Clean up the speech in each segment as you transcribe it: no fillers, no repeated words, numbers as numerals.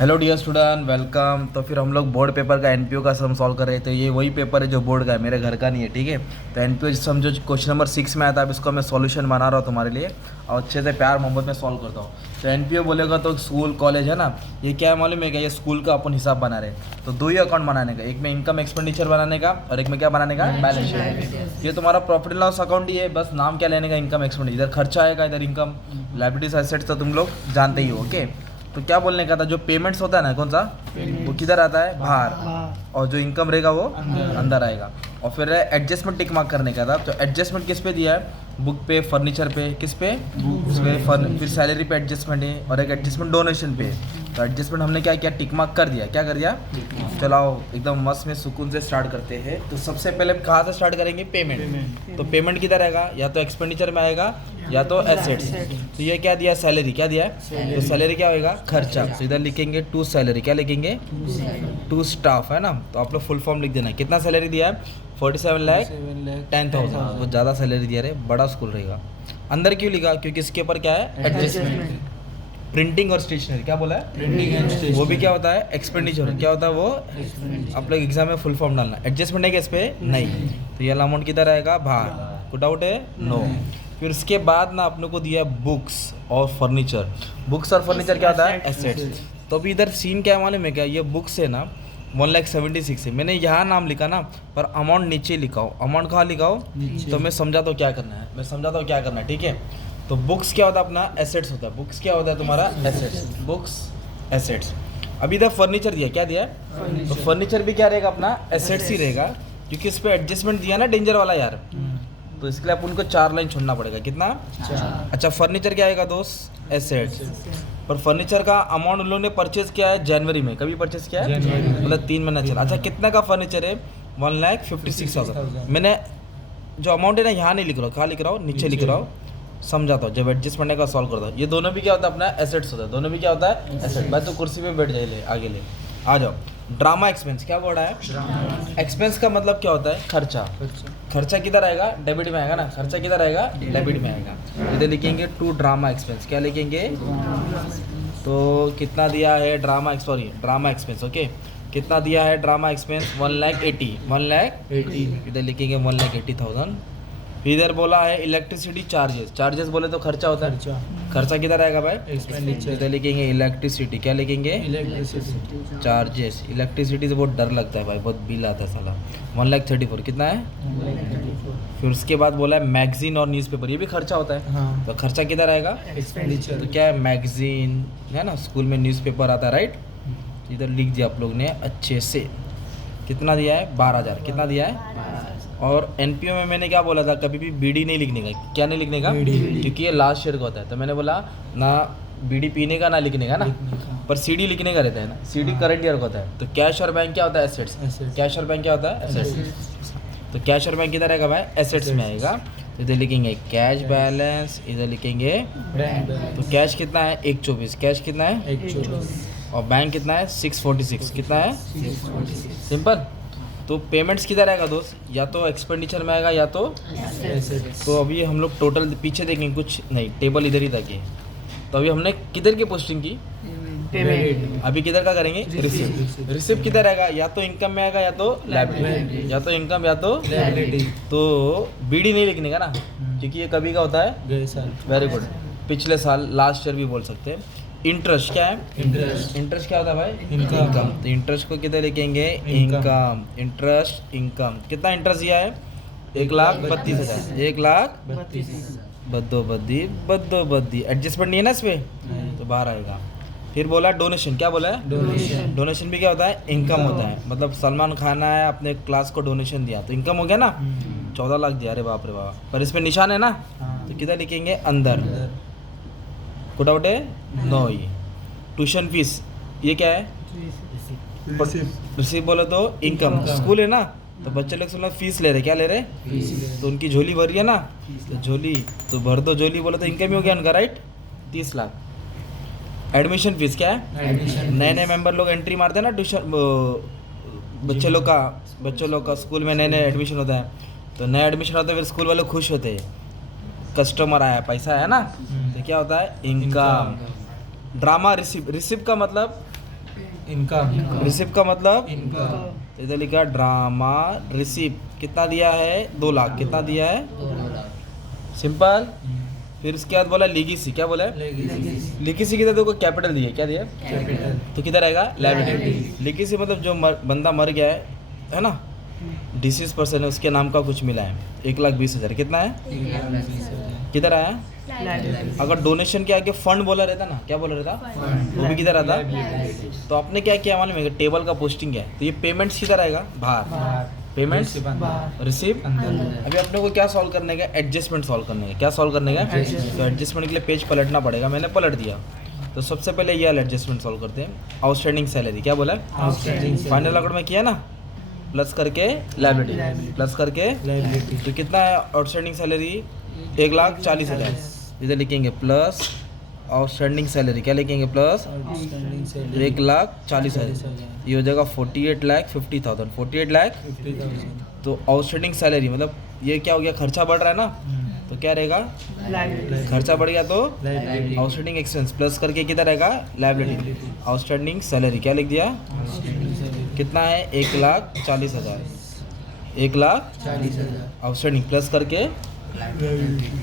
Hello dear student, welcome. तो फिर हम लोग बोर्ड पेपर का एनपीओ का सम सॉल्व कर रहे थे। ये वही पेपर है जो बोर्ड का है, मेरे घर का नहीं है, ठीक है। तो एनपीओ सम जो क्वेश्चन नंबर 6 में आता है, अब इसको मैं सॉल्यूशन बना रहा हूँ तुम्हारे लिए और अच्छे से प्यार मोहब्बत में सॉल्व करता हूँ। तो एनपीओ बोलेगा तो स्कूल कॉलेज है ना, ये क्या है मालूम है क्या? ये स्कूल का अपन हिसाब बना रहे हैं। तो दो ही अकाउंट बनाने का, एक में इनकम एक्सपेंडिचर बनाने का और एक में क्या बनाने का, बैलेंस शीट। ये तुम्हारा प्रॉफिट लॉस अकाउंट ही है, बस नाम क्या लेने का, इनकम एक्सपेंडिचर। इधर खर्चा आएगा, इधर इनकम, लायबिलिटीज एसेट्स तो तुम लोग जानते ही हो, ओके। तो क्या बोलने का था, जो पेमेंट्स होता है ना, कौन सा वो किधर आता है, बाहर, और जो इनकम रहेगा वो अंदर आएगा। और फिर एडजस्टमेंट टिक मार्क करने का था। तो एडजस्टमेंट किस पे दिया है, बुक पे, फर्नीचर पे, किस पे, उस पे, फिर सैलरी पे एडजस्टमेंट है और एक एडजस्टमेंट डोनेशन पे है। तो एडजस्टमेंट हमने क्या किया, टिक मार्क कर दिया। क्या कर दिया? चलाओ एकदम मस्त में सुकून से स्टार्ट करते हैं। तो सबसे पहले कहाँ से स्टार्ट करेंगे, पेमेंट। तो पेमेंट किधर आएगा, या तो एक्सपेंडिचर में आएगा या तो एसेट्स। तो ये क्या दिया, सैलरी। क्या दिया है? तो सैलरी क्या होगा, खर्चा। तो इधर लिखेंगे टू सैलरी, क्या लिखेंगे, टू स्टाफ, है ना। तो आप लोग फुल फॉर्म लिख देना। कितना सैलरी दिया है, 47,10,000। वो ज़्यादा सैलरी दिया रे, बड़ा स्कूल रहेगा। अंदर क्यों लिखा, क्योंकि इसके ऊपर क्या है, एडजस्टमेंट। प्रिंटिंग और स्टेशनरी, क्या बोला है, प्रिंटिंग एंड स्टेशनरी। वो भी क्या होता है, एक्सपेंडिचर। क्या होता है वो, आप लोग एग्जाम में फुल फॉर्म डालना। एडजस्टमेंट है क्या इस पे, नहीं। तो ये अमाउंट किधर आएगा, बाहर। कोई डाउट है, नो। फिर उसके बाद ना अपने को दिया बुक्स और फर्नीचर। बुक्स और फर्नीचर क्या होता है, एसेट्स। तो अभी इधर सीन क्या है मालूम है क्या, ये बुक्स है ना 1,76,000 है। मैंने यहाँ नाम लिखा ना, पर अमाउंट नीचे लिखाओ। अमाउंट कहाँ लिखाओ, तो मैं समझाता हूँ क्या करना है, मैं समझाता हूँ क्या करना है, ठीक है। तो बुक्स क्या होता है, अपना एसेट्स होता है। बुक्स क्या होता है तुम्हारा, एसेट्स। Books assets. अभी इधर फर्नीचर दिया, क्या दिया है, तो फर्नीचर भी क्या रहेगा, अपना एसेट्स ही रहेगा, क्योंकि इस पर एडजस्टमेंट दिया ना, डेंजर वाला यार। तो इसके लिए अपन को 4 लाइन छोड़ना पड़ेगा। कितना, अच्छा। फर्नीचर क्या आएगा दोस्त, एसेट्स। पर फर्नीचर का अमाउंट उन लोगों ने परचेज किया है जनवरी में। कभी परचेज किया है, मतलब 3 महीना चला। अच्छा, कितना का फर्नीचर है, 1,56,000। मैंने जो अमाउंट है ना, यहाँ नहीं लिख रहा हूँ, कहाँ लिख रहा हूँ, नीचे लिख रहा हूँ। समझाता हूँ, जब एडजस्टमेंट का सॉल्व करता हूँ। ये दोनों भी क्या होता है, अपना एसेट्स होता है। दोनों भी क्या होता है, एसेट। भाई तो कुर्सी पे बैठ जाइए, आगे ले आ जाओ। ड्रामा एक्सपेंस, क्या वर्ड है, एक्सपेंस का मतलब क्या होता है, खर्चा। खर्चा किधर आएगा, डेबिट में आएगा ना। खर्चा किधर आएगा, डेबिट में आएगा। इधर लिखेंगे टू ड्रामा एक्सपेंस। क्या लिखेंगे, तो कितना दिया है ड्रामा एक्सपेंस, ओके। कितना दिया है ड्रामा एक्सपेंस, 1,80,000। इधर लिखेंगे 1,80,000। इधर बोला है इलेक्ट्रिसिटी चार्जेस। चार्जेस बोले तो खर्चा होता है। खर्चा किधर आएगा भाई, एक्सपेंडिचर। इधर लिखेंगे इलेक्ट्रिसिटी। क्या लिखेंगे, इलेक्ट्रिसिटी चार्जेस। इलेक्ट्रिसिटी से बहुत डर लगता है भाई, बहुत बिल आता है साला। 1,34,000 कितना है, 1,34,000। फिर उसके बाद बोला है मैगजीन और न्यूज़पेपर, ये भी खर्चा होता है। हाँ। तो खर्चा किधर आएगा, एक्सपेंडिचर। तो क्या है, मैगजीन है ना, स्कूल में न्यूज़पेपर आता है, राइट। इधर लिख दिया आप लोग ने अच्छे से। कितना दिया है, 12,000। कितना दिया है, और एनपीओ में मैंने क्या बोला था, कभी भी बीडी नहीं लिखने का। क्या नहीं लिखने का, क्योंकि ये लास्ट ईयर का होता है। तो मैंने बोला ना बीडी पीने का, ना लिखने का ना, पर सीडी लिखने का रहता है ना। सीडी करंट ईयर का होता है। तो कैश और बैंक क्या होता है, एसेट्स। कैश और बैंक क्या होता है, एसेट्स। तो कैश और बैंक किधर आएगा भाई, एसेट्स में आएगा। तो इधर लिखेंगे कैश बैलेंस, इधर लिखेंगे। तो कैश कितना है, 1,24,000। कैश कितना है, 1,24,000। और बैंक कितना है, 646। कितना है, 646। तो पेमेंट्स किधर आएगा दोस्त, या तो एक्सपेंडिचर में आएगा या तो एसेट्स। तो अभी हम लोग टोटल पीछे देखेंगे, कुछ नहीं, टेबल इधर ही तक है। तो अभी हमने किधर की पोस्टिंग की, पेमेंट। अभी किधर का करेंगे, रिसिप्ट। रिसिप्ट किधर आएगा, या तो इनकम में आएगा या तो लायबिलिटी, या तो इनकम या तो लायबिलिटी। तो बीडी नहीं लिखने का ना, क्योंकि ये कभी का होता है, वेरी गुड, पिछले साल, लास्ट ईयर भी बोल सकते हैं। इंटरेस्ट क्या है, इंटरेस्ट क्या होता है भाई, इनकम। तो इंटरेस्ट को किधर लिखेंगे, इनकम। Interest, income. कितना इंटरेस्ट दिया है, 1,32,000। 1,32,000। बद्दो बद्दी एडजस्टमेंट नहीं है ना इस पे, तो बाहर आएगा। फिर बोला डोनेशन। क्या बोला है, डोनेशन। डोनेशन भी क्या होता है, इनकम होता है। मतलब सलमान खान आया, अपने क्लास को डोनेशन दिया, तो इनकम हो गया ना। 14 लाख दिया, अरे बाप रे बाप। पर इस पे निशान है ना, तो किधर लिखेंगे, अंदर। कोई डाउट है, नो। ये ट्यूशन फीस, ये क्या है, रिसीव बोले तो इनकम। स्कूल है ना, तो बच्चे लोग सुनो फीस ले रहे, क्या ले रहे, तो उनकी झोली भर रही है ना, तो झोली तो भर दो झोली, बोले तो इनकम ही हो गया उनका, राइट, 30 लाख। एडमिशन फीस क्या है, नए नए मेंबर लोग एंट्री मारते हैं ना ट्यूशन, बच्चों लोग का स्कूल में नए नए एडमिशन होता है। तो नया एडमिशन होता है, फिर स्कूल वाले खुश होते हैं, कस्टमर आया, पैसा आया ना, तो क्या होता है, इनकम। Drama receipt. रिसिप्ट का मतलब इनकम। रिसीव का मतलब इनकम। तो इधर लिखा ड्रामा रिसीव कितना दिया है 2 लाख कितना दिया है सिंपल। फिर उसके बाद बोला लीगेसी क्या बोला है लीगेसी किधर देखो कैपिटल दिया क्या दिया कैपिटल। तो किधर आएगा लायबिलिटी। लीगेसी मतलब जो बंदा मर गया है ना डिसीज पर्सन है उसके नाम का कुछ मिला है 1,20,000 कितना है किधर आया। अगर डोनेशन के आगे फंड बोला रहता ना क्या बोला रहता वो भी किधर आता। तो आपने क्या किया मालूम है टेबल का पोस्टिंग है तो ये पेमेंट्स किधर आएगा बाहर पेमेंट्स रिसीव। अभी अपने को क्या सॉल्व करने का एडजस्टमेंट सॉल्व करने का क्या सॉल्व करने का तो एडजस्टमेंट के लिए पेज पलटना पड़ेगा मैंने पलट दिया। तो सबसे पहले ये वाला एडजस्टमेंट सॉल्व करते हैं आउटस्टैंडिंग सैलरी क्या बोला फाइनल अकाउंट में किया ना प्लस करके लायबिलिटी प्लस करके तो कितना है आउटस्टैंडिंग सैलरी 1,40,000 इधर लिखेंगे प्लस आउटस्टैंडिंग सैलरी क्या लिखेंगे प्लस 1,40,000 ये हो जाएगा 48,50,000 48,50,000 तो आउटस्टैंडिंग सैलरी मतलब ये क्या हो गया खर्चा बढ़ रहा है ना तो क्या रहेगा खर्चा बढ़ गया तो आउटस्टैंडिंग एक्सपेंस प्लस करके किधर रहेगा लायबिलिटी आउटस्टैंडिंग सैलरी क्या लिख दिया कितना है 1,40,000 1,40,000 आउटस्टैंडिंग प्लस करके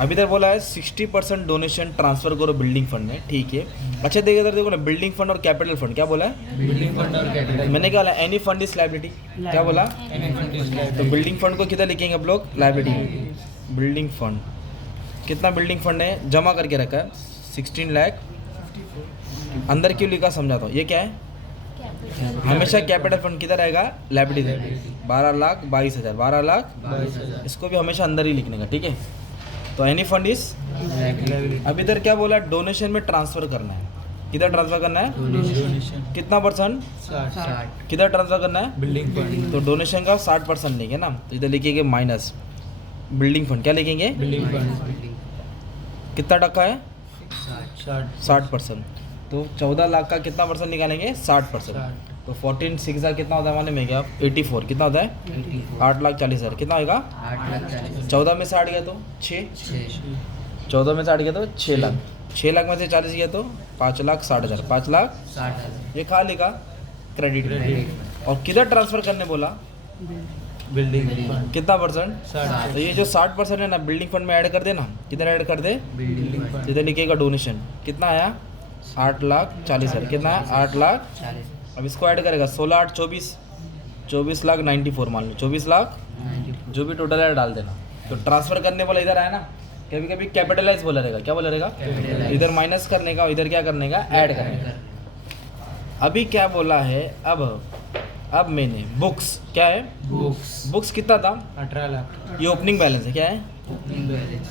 अभी तक बोला है 60% डोनेशन ट्रांसफर करो बिल्डिंग फंड में ठीक है। अच्छा देखिए इधर देखो ना बिल्डिंग फंड और कैपिटल फंड क्या बोला है बिल्डिंग फंड और कैपिटल। मैंने क्या बोला एनी फंड इज लायबिलिटी क्या बोला तो बिल्डिंग फंड को किधर लिखेंगे आप लोग लायबिलिटी बिल्डिंग फंड कितना बिल्डिंग फंड है जमा करके रखा है 16 लाख अंदर क्यों लिखा समझाता हूँ ये क्या है हमेशा कैपिटल फंड किधर आएगा लायबिलिटी 12,22,000 12,22,000 इसको भी हमेशा अंदर ही लिखने का ठीक है। तो एनी फंड इज अभी इधर क्या बोला डोनेशन में ट्रांसफर करना है किधर ट्रांसफर करना है डोनेशन कितना परसेंट 60 किधर ट्रांसफर करना है बिल्डिंग फंड तो डोनेशन का 60% लेंगे ना तो इधर लिखेंगे माइनस बिल्डिंग फंड क्या लिखेंगे बिल्डिंग फंड कितना टका है 60 60% तो 14 लाख का कितना परसेंट निकालेंगे 60% तो 14 का कितना होता है माने में क्या 84 कितना होता है 8,40,000 कितना होगा 14 में से 8 गया तो 6 14 में से 8 गया तो 6 लाख 6 लाख में से 40 गया तो 5,60,000 5,60,000 ये खा लेगा क्रेडिट और किधर ट्रांसफर करने बोला बिल्डिंग फंड कितना परसेंट 60 तो ये जो 60% है ना बिल्डिंग फंड में ऐड कर देना किधर ऐड कर दे बिल्डिंग फंड इधर लिखेगा डोनेशन कितना आया 8,40,000 कितना है 8 लाख अब इसको ऐड करेगा 16 8 24 लाख 94 मान लो 24 लाख जो भी टोटल है डाल देना। तो ट्रांसफर करने बोला इधर आया ना कभी कभी कैपिटलाइज बोला रहेगा क्या बोला रहेगा इधर माइनस करने का इधर क्या करने का ऐड करने का। अभी क्या बोला है अब मैंने बुक्स क्या है बुक्स कितना था 18 लाख ये ओपनिंग बैलेंस है क्या है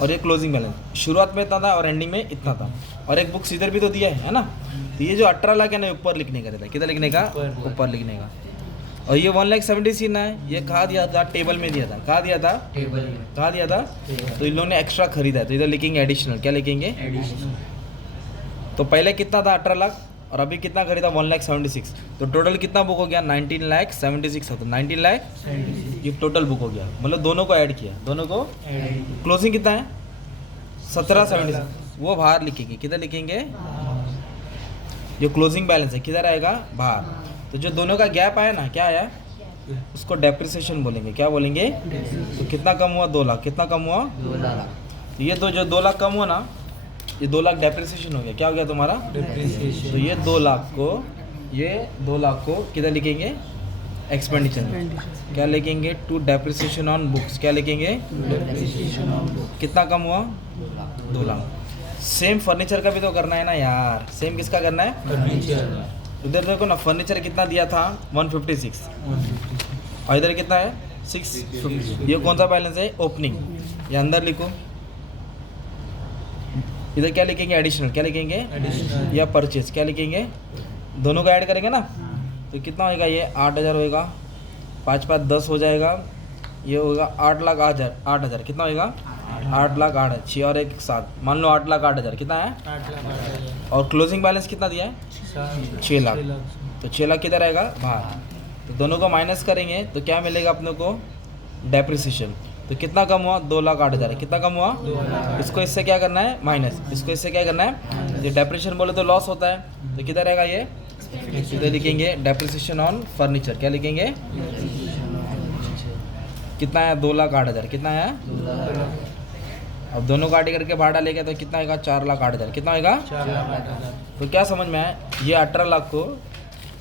और ये क्लोजिंग बैलेंस शुरुआत में इतना था और एंडिंग में इतना था और एक बुक्स इधर भी तो दिया है ना तो ये जो 18 लाख है ना ऊपर लिखने का रहता है किधर लिखने का ऊपर लिखने का और ये 1,70,000 है ये कहाँ दिया था टेबल में दिया था कहाँ दिया था कहाँ दिया था तो इन लोगों ने एक्स्ट्रा खरीदा है तो इधर लिखेंगे एडिशनल क्या लिखेंगे तो पहले कितना था 18 लाख और अभी कितना खरीदा 1,76,000 तो टोटल कितना बुक हो गया 19,76,000 19 लाख ये टोटल बुक हो गया मतलब दोनों को ऐड किया दोनों को क्लोजिंग कितना है 17,76 वो बाहर लिखेंगे किधर लिखेंगे जो क्लोजिंग बैलेंस है किधर आएगा बाहर। तो जो दोनों का गैप आया ना क्या आया उसको डेप्रिसिएशन बोलेंगे क्या बोलेंगे तो कितना कम हुआ 2 लाख कितना कम हुआ 2 लाख तो ये तो जो 2 लाख कम हुआ ना ये 2 लाख डेप्रिसिएशन हो गया क्या हो गया तुम्हारा तो ये 2 लाख को किधर लिखेंगे एक्सपेंडिचर क्या लिखेंगे टू डेप्रिसिएशन ऑन बुक्स क्या लिखेंगे कितना कम हुआ 2 लाख। सेम फर्नीचर का भी तो करना है ना यार सेम किसका करना है फर्नीचर उधर देखो ना फर्नीचर कितना दिया था 156 और इधर कितना है 650 ये कौन सा बैलेंस है ओपनिंग ये अंदर लिखो इधर क्या लिखेंगे एडिशनल क्या लिखेंगे एडिशनल या परचेज क्या लिखेंगे दोनों को ऐड करेंगे ना तो कितना होएगा ये 8,000 होएगा 5 5 10 हो जाएगा ये होगा 8,08,000 कितना होएगा 8,08,000 6 और 1 7 मान लो 8,08,000 कितना है 8 लाख और क्लोजिंग बैलेंस कितना दिया है 6 लाख तो 6 लाख किधर आएगा बाहर। तो दोनों को माइनस करेंगे तो क्या मिलेगा अपने को डेप्रिसिएशन तो कितना कम हुआ 2,08,000 कितना कम हुआ इसको इससे क्या करना है माइनस इसको इससे क्या करना है ये डेप्रिसिएशन बोले तो लॉस होता है तो किधर रहेगा ये इधर लिखेंगे डेप्रिसिएशन ऑन फर्नीचर, क्या लिखेंगे? कितना आया? 2,08,000। कितना आया? अब दोनों काटी करके भाड़ा डालेगा तो कितना आएगा? 4,08,000। कितना आएगा? 4,08,000 तो क्या समझ में आया? ये 18 लाख को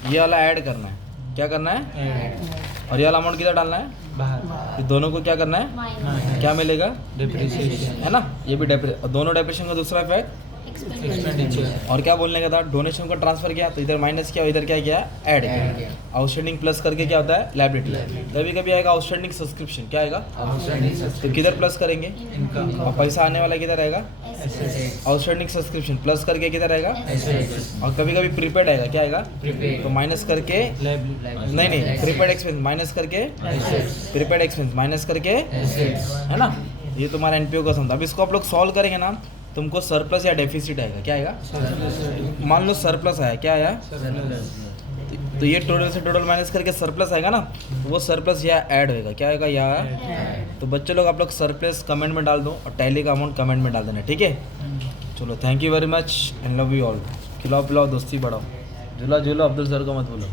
ये वाला ऐड करना है, क्या करना है? और ये वाला अमाउंट किधर डालना है? बाहर ये दोनों को क्या करना है? क्या मिलेगा? डिप्रिसिएशन है ना, ये भी और दोनों डेप्रिसिएशन का दूसरा इफेक्ट। एक्सपेंडिचर और क्या बोलने का था? डोनेशन को ट्रांसफर किया तो इधर माइनस किया, इधर क्या किया? ऐड किया। आउटस्टैंडिंग प्लस करके क्या होता है? लायबिलिटी। कभी कभी आएगा आउटस्टैंडिंग सब्सक्रिप्शन, क्या आएगा? तो किधर प्लस करेंगे? इनकम और पैसा आने वाला किधर आएगा? आउटस्टैंडिंग सब्सक्रिप्शन प्लस करके किधर आएगा? और कभी कभी प्रीपेड आएगा, क्या आएगा? तो माइनस करके नहीं प्रीपेड एक्सपेंस माइनस करके प्रीपेड एक्सपेंस माइनस करके, है ना। ये तुम्हारा एनपीओ का सम था। अब इसको आप लोग सॉल्व करेंगे ना, तुमको सरप्लस या डेफिसिट आएगा, क्या आएगा? मान लो सरप्लस आया, क्या आया? तो ये टोटल से टोटल माइनस करके सरप्लस आएगा ना, तो वो सरप्लस यहाँ ऐड होएगा, क्या आएगा? यहाँ। तो बच्चे लोग आप लोग सरप्लस कमेंट में डाल दो और टैली का अमाउंट कमेंट में डाल देना, ठीक है? चलो, thank you very much and love you all. खिलाओ पिलाओ, दोस्ती बढ़ाओ, झूला झूलो, अब्दुल सर को मत बोलो।